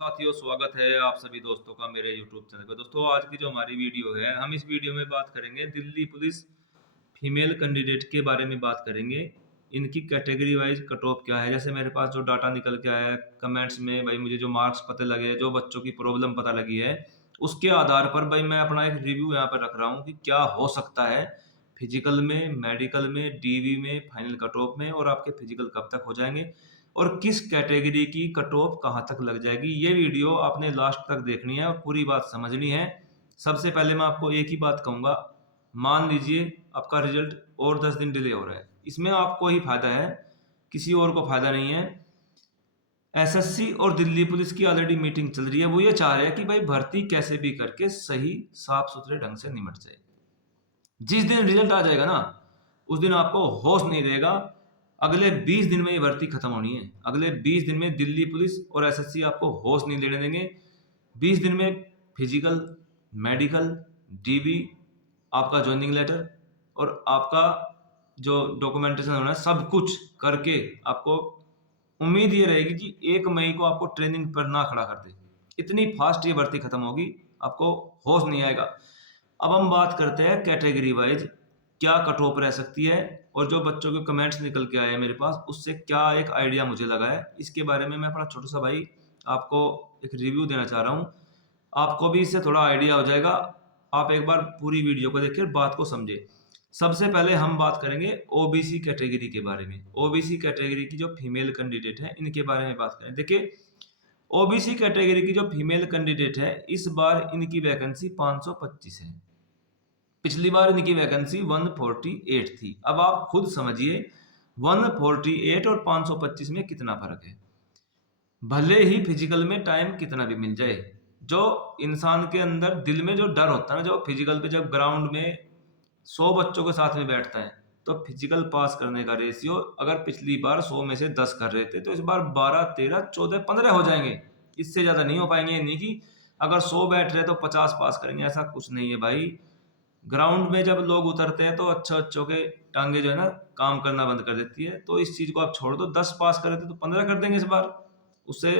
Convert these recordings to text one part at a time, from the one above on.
साथियों, स्वागत है आप सभी दोस्तों का मेरे YouTube चैनल पे। दोस्तों, आज की जो हमारी वीडियो है, हम इस वीडियो में बात करेंगे दिल्ली पुलिस फीमेल कैंडिडेट के बारे में बात करेंगे। इनकी कैटेगरी वाइज कट ऑफ क्या है। जैसे मेरे पास जो डाटा निकल के आया है कमेंट्स में, भाई मुझे जो मार्क्स पता लगे, जो बच्चों की प्रॉब्लम पता लगी है, उसके आधार पर भाई मैं अपना एक रिव्यू यहाँ पर रख रहा हूँ कि क्या हो सकता है फिजिकल में, मेडिकल में, डीवी में, फाइनल कट ऑफ में, और आपके फिजिकल कब तक हो जाएंगे और किस कैटेगरी की कट ऑफ कहाँ तक लग जाएगी। ये वीडियो आपने लास्ट तक देखनी है और पूरी बात समझनी है। सबसे पहले मैं आपको एक ही बात कहूँगा, मान लीजिए आपका रिजल्ट और 10 दिन डिले हो रहा है, इसमें आपको ही फायदा है, किसी और को फायदा नहीं है। एसएससी और दिल्ली पुलिस की ऑलरेडी मीटिंग चल रही है। वो ये चाह रहे हैं कि भाई भर्ती कैसे भी करके सही साफ सुथरे ढंग से निमट जाए। जिस दिन रिजल्ट आ जाएगा ना, उस दिन आपको होश नहीं रहेगा। अगले 20 दिन में ये भर्ती खत्म होनी है। अगले 20 दिन में दिल्ली पुलिस और एसएससी आपको होश नहीं लेने देंगे। 20 दिन में फिजिकल, मेडिकल, डीबी, आपका ज्वाइनिंग लेटर और आपका जो डॉक्यूमेंटेशन होना है, सब कुछ करके आपको उम्मीद ये रहेगी कि 1 मई को आपको ट्रेनिंग पर ना खड़ा कर दे। इतनी फास्ट ये भर्ती खत्म होगी, आपको होश नहीं आएगा। अब हम बात करते हैं कैटेगरी वाइज क्या कट ऑफ रह सकती है, और जो बच्चों के कमेंट्स निकल के आए हैं मेरे पास, उससे क्या एक आइडिया मुझे लगा है, इसके बारे में मैं अपना छोटा सा भाई आपको एक रिव्यू देना चाह रहा हूँ। आपको भी इससे थोड़ा आइडिया हो जाएगा। आप एक बार पूरी वीडियो को देखिए, बात को समझे। सबसे पहले हम बात करेंगे ओबीसी कैटेगरी के बारे में। ओबीसी कैटेगरी की जो फीमेल कैंडिडेट है, इनके बारे में बात करें। देखिए, ओबीसी कैटेगरी की जो फीमेल कैंडिडेट है, इस बार इनकी वैकेंसी 525 है। पिछली बार इनकी वैकेंसी 148 थी। अब आप खुद समझिए 148 और 525 में कितना फर्क है। भले ही फिजिकल में टाइम कितना भी मिल जाए, जो इंसान के अंदर दिल में जो डर होता है ना, जो फिजिकल पे जब ग्राउंड में 100 बच्चों के साथ में बैठता है, तो फिजिकल पास करने का रेशियो अगर पिछली बार 100 में से 10 कर रहे थे, तो इस बार 12, 13, 14, 15 हो जाएंगे। इससे ज्यादा नहीं हो पाएंगे। नहीं कि अगर 100 बैठ रहे तो 50 पास करेंगे, ऐसा कुछ नहीं है भाई। ग्राउंड में जब लोग उतरते हैं तो अच्छों के टांगे जो है ना काम करना बंद कर देती है। तो इस चीज को आप छोड़ दो। 10 पास कर रहे थे तो 15 कर देंगे इस बार। उससे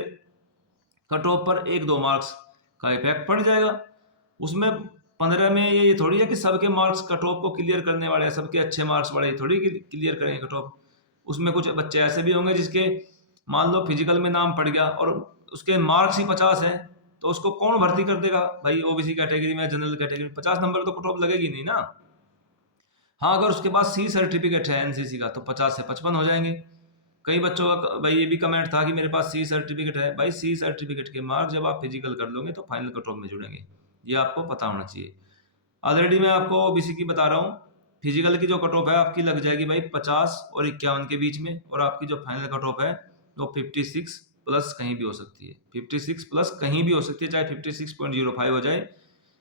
कट ऑफ पर 1-2 मार्क्स का इफेक्ट पड़ जाएगा। उसमें 15 में ये थोड़ी है कि सबके मार्क्स कट ऑफ को क्लियर करने वाले हैं, सबके अच्छे मार्क्स वाले थोड़ी क्लियर करेंगे कट ऑफ। उसमें कुछ बच्चे ऐसे भी होंगे जिसके मान लो फिजिकल में नाम पड़ गया और उसके मार्क्स ही 50 है, तो उसको कौन भर्ती कर देगा भाई। ओबीसी कैटेगरी में, जनरल कैटेगरी में 50 नंबर तो कट ऑफ लगेगी नहीं ना। हाँ, अगर उसके पास सी सर्टिफिकेट है एनसीसी का, तो 50 से 55 हो जाएंगे। कई बच्चों का भाई ये भी कमेंट था कि मेरे पास सी सर्टिफिकेट है। भाई सी सर्टिफिकेट के मार्क्स जब आप फिजिकल कर लोगे तो फाइनल कट ऑफ में जुड़ेंगे, ये आपको पता होना चाहिए। ऑलरेडी मैं आपको ओबीसी की बता रहा हूँ। फिजिकल की जो कट ऑफ है आपकी लग जाएगी भाई 50 और 51 के बीच में, और आपकी जो फाइनल कट ऑफ है वो 56 प्लस कहीं भी हो सकती है। 56 प्लस कहीं भी हो सकती है, चाहे 56.05 हो जाए,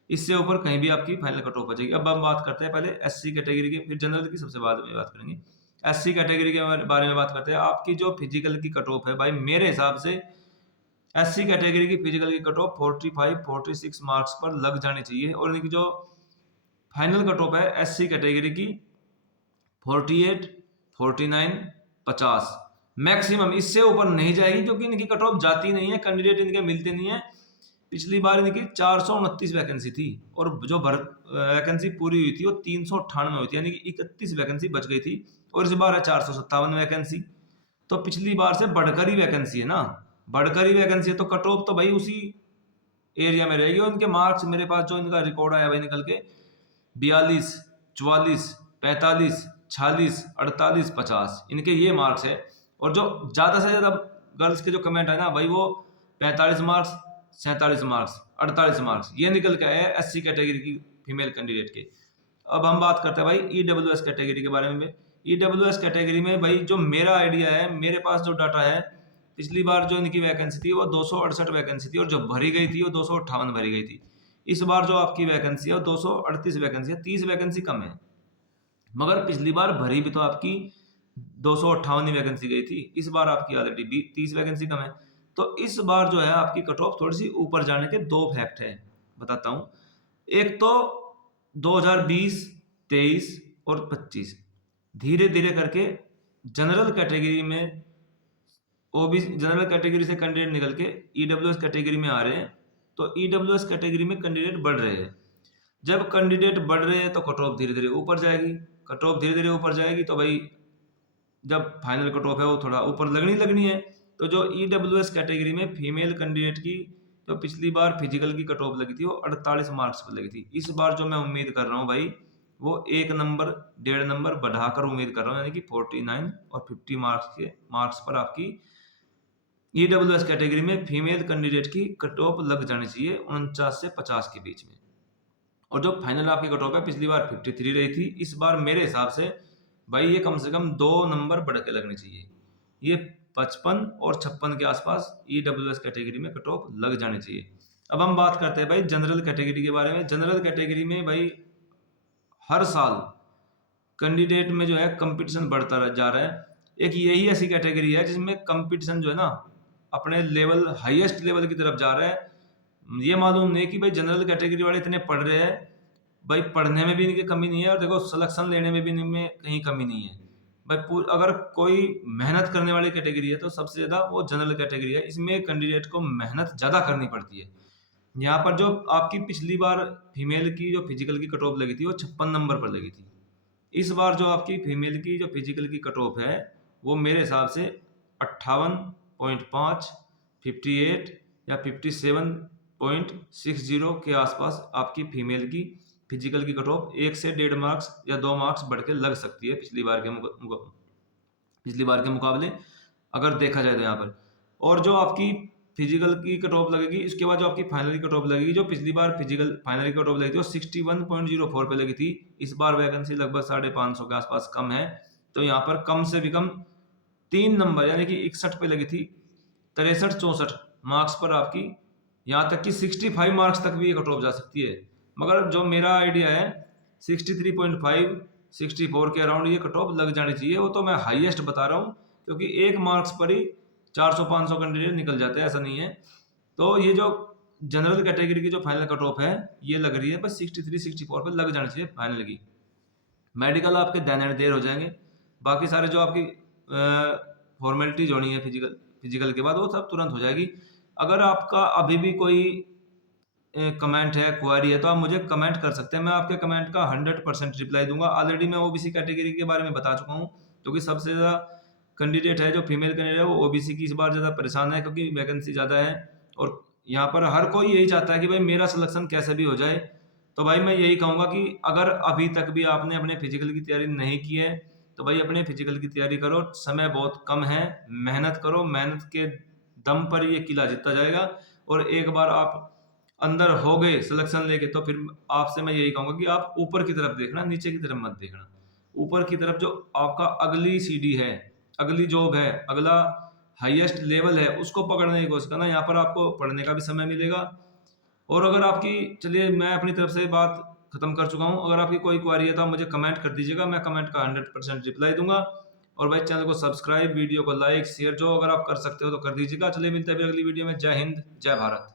इससे ऊपर कहीं भी आपकी फाइनल कट ऑफ हो जाएगी। अब हम बात करते हैं पहले एससी कैटेगरी की, फिर जनरल की सबसे बाद में बात करेंगे। एससी कैटेगरी के बारे में बात करते हैं। आपकी जो फिजिकल की कट ऑफ है भाई, मेरे हिसाब से एससी कैटेगरी की फिजिकल की कट ऑफ 45, 46 मार्क्स पर लग जानी चाहिए, और इनकी जो फाइनल कट ऑफ है एससी कैटेगरी की 48, 49, 50 मैक्सिमम, इससे ऊपर नहीं जाएगी, क्योंकि इनकी कट ऑफ जाती नहीं है, कैंडिडेट इनके मिलते नहीं है। पिछली बार इनकी 429 वैकेंसी थी, और जो वैकेंसी पूरी हुई थी वो 398 हुई थी, यानी कि 31 वैकेंसी बच गई थी। और इस बार है 457 वैकेंसी, तो पिछली बार से बढ़कर ही वैकेंसी है ना, बढ़कर ही वैकेंसी है, तो कट ऑफ तो भाई उसी एरिया में रहेगी। और इनके मार्क्स मेरे पास जो इनका रिकॉर्ड आया भाई निकल के, 42, 44, 45, 46, 48, 50, इनके ये मार्क्स है। और जो ज्यादा से ज्यादा गर्ल्स के जो कमेंट है ना भाई, वो 45 मार्क्स, 47 मार्क्स, 48 मार्क्स, ये निकल के आए एससी कैटेगरी की फीमेल कैंडिडेट के। अब हम बात करते हैं भाई ईडब्ल्यूएस कैटेगरी के बारे में। ईडब्ल्यूएस कैटेगरी में भाई जो मेरा आइडिया है, मेरे पास जो डाटा है, पिछली बार जो इनकी वैकेंसी थी वो 268 वैकेंसी थी, और जो भरी गई थी वो 258 भरी गई थी। इस बार जो आपकी वैकेंसी है वो 238 वैकेंसी है, 30 वैकेंसी कम है। मगर पिछली बार भरी भी तो आपकी 258 वैकेंसी गई थी, इस बार आपकी ऑलरेडी 30 वैकेंसी कम है। तो इस बार जो है आपकी कट ऑफ थोड़ी सी ऊपर जाने के दो फैक्ट है, बताता हूं। एक तो 2020, 23 और 25 धीरे धीरे करके जनरल कैटेगरी में ओबीसी जनरल कैटेगरी से कैंडिडेट निकल के ईडब्ल्यूएस कैटेगरी में आ रहे हैं, तो ईडब्ल्यूएस कैटेगरी में कैंडिडेट बढ़ रहे हैं। जब कैंडिडेट बढ़ रहे हैं तो कट ऑफ धीरे धीरे ऊपर जाएगी, कट ऑफ धीरे धीरे ऊपर जाएगी तो भाई जब फाइनल कट ऑफ है वो थोड़ा ऊपर लगनी है। तो जो ईडब्ल्यूएस कैटेगरी में फीमेल कैंडिडेट की जो पिछली बार फिजिकल की कट ऑफ लगी थी वो 48 मार्क्स पर लगी थी। इस बार जो मैं उम्मीद कर रहा हूँ भाई वो 1 नंबर 1.5 नंबर बढ़ाकर उम्मीद कर रहा हूँ, यानी कि 49 और 50 मार्क्स पर आपकी ईडब्ल्यूएस कैटेगरी में फीमेल कैंडिडेट की कट ऑफ लग जानी चाहिए 49 से 50 के बीच में। और जो फाइनल आपकी कट ऑफ है पिछली बार 53 रही थी, इस बार मेरे हिसाब से भाई ये कम से कम 2 नंबर बढ़ के लगनी चाहिए। ये 55 और 56 के आसपास ईडब्ल्यूएस कैटेगरी में कट ऑफ लग जानी चाहिए। अब हम बात करते हैं भाई जनरल कैटेगरी के बारे में। जनरल कैटेगरी में भाई हर साल कैंडिडेट में जो है कंपटीशन बढ़ता जा रहा है। एक यही ऐसी कैटेगरी है जिसमें कंपटीशन जो है ना अपने लेवल हाईएस्ट लेवल की तरफ जा रहा है। ये मालूम नहीं कि भाई जनरल कैटेगरी वाले इतने पढ़ रहे हैं, भाई पढ़ने में भी इनकी कमी नहीं है और देखो सिलेक्शन लेने में भी इनमें कहीं कमी नहीं है भाई। अगर कोई मेहनत करने वाली कैटेगरी है तो सबसे ज्यादा वो जनरल कैटेगरी है। इसमें कैंडिडेट को मेहनत ज्यादा करनी पड़ती है। यहाँ पर जो आपकी पिछली बार फीमेल की जो फिजिकल की कट ऑफ लगी थी वो 56 नंबर पर लगी थी। इस बार जो आपकी फीमेल की जो फिजिकल की कट ऑफ है वो मेरे हिसाब से 58.5, 58 या 57.60 के आसपास आपकी फीमेल की फिजिकल की कट ऑफ 1 से 1.5 मार्क्स या 2 मार्क्स बढ़ के लग सकती है पिछली बार के मुकाबले अगर देखा जाए तो यहाँ पर। और जो आपकी फिजिकल की कट ऑफ लगेगी इसके बाद जो आपकी फाइनल की कट ऑफ लगेगी, जो पिछली बार फिजिकल फाइनल की कट ऑफ लगी थी वो 61.04 पे लगी थी। इस बार वैकेंसी लगभग 550 के आसपास कम है, तो यहाँ पर कम से भी कम 3 नंबर यानी कि 61 पे लगी थी, 63-64 मार्क्स पर आपकी यहाँ तक कि 65 मार्क्स तक भी ये कट ऑफ जा सकती है। मगर जो मेरा आइडिया है 63.5 64 के अराउंड ये कट ऑफ लग जानी चाहिए। वो तो मैं हाईएस्ट बता रहा हूँ क्योंकि 1 मार्क्स पर ही 400-500 कैंडिडेट निकल जाते हैं, ऐसा नहीं है। तो ये जो जनरल कैटेगरी की जो फाइनल कट ऑफ है ये लग रही है बस 63-64 पे लग जानी चाहिए फाइनल की। मेडिकल आपके देन एंड देर हो जाएंगे, बाकी सारे जो आपकी फॉर्मेलिटीज होनी है फिजिकल के बाद वो सब तुरंत हो जाएगी। अगर आपका अभी भी कोई कमेंट है, क्वेरी है, तो आप मुझे कमेंट कर सकते हैं। मैं आपके कमेंट का 100% रिप्लाई दूंगा। ऑलरेडी मैं ओबीसी कैटेगरी के बारे में बता चुका हूँ क्योंकि सबसे ज़्यादा कैंडिडेट है जो फीमेल कैंडिडेट है वो ओबीसी की इस बार ज़्यादा परेशान है क्योंकि वैकेंसी ज़्यादा है और यहाँ पर हर कोई यही चाहता है कि भाई मेरा सिलेक्शन कैसे भी हो जाए। तो भाई मैं यही कहूँगा कि अगर अभी तक भी आपने अपने फिजिकल की तैयारी नहीं की है तो भाई अपने फिजिकल की तैयारी करो, समय बहुत कम है, मेहनत करो, मेहनत के दम पर ये किला जीता जाएगा। और एक बार आप अंदर हो गए सिलेक्शन लेके तो फिर आपसे मैं यही कहूँगा कि आप ऊपर की तरफ देखना, नीचे की तरफ मत देखना। ऊपर की तरफ जो आपका अगली सीढ़ी है, अगली जॉब है, अगला हाईएस्ट लेवल है, उसको पकड़ने की कोशिश करना। यहाँ पर आपको पढ़ने का भी समय मिलेगा। और अगर आपकी, चलिए मैं अपनी तरफ से बात खत्म कर चुका हूँ। अगर आपकी कोई क्वेरी है तो आप मुझे कमेंट कर दीजिएगा, मैं कमेंट का 100% रिप्लाई दूंगा। और भाई चैनल को सब्सक्राइब, वीडियो को लाइक शेयर जो अगर आप कर सकते हो तो कर दीजिएगा। चलिए मिलते हैं अगली वीडियो में। जय हिंद, जय भारत।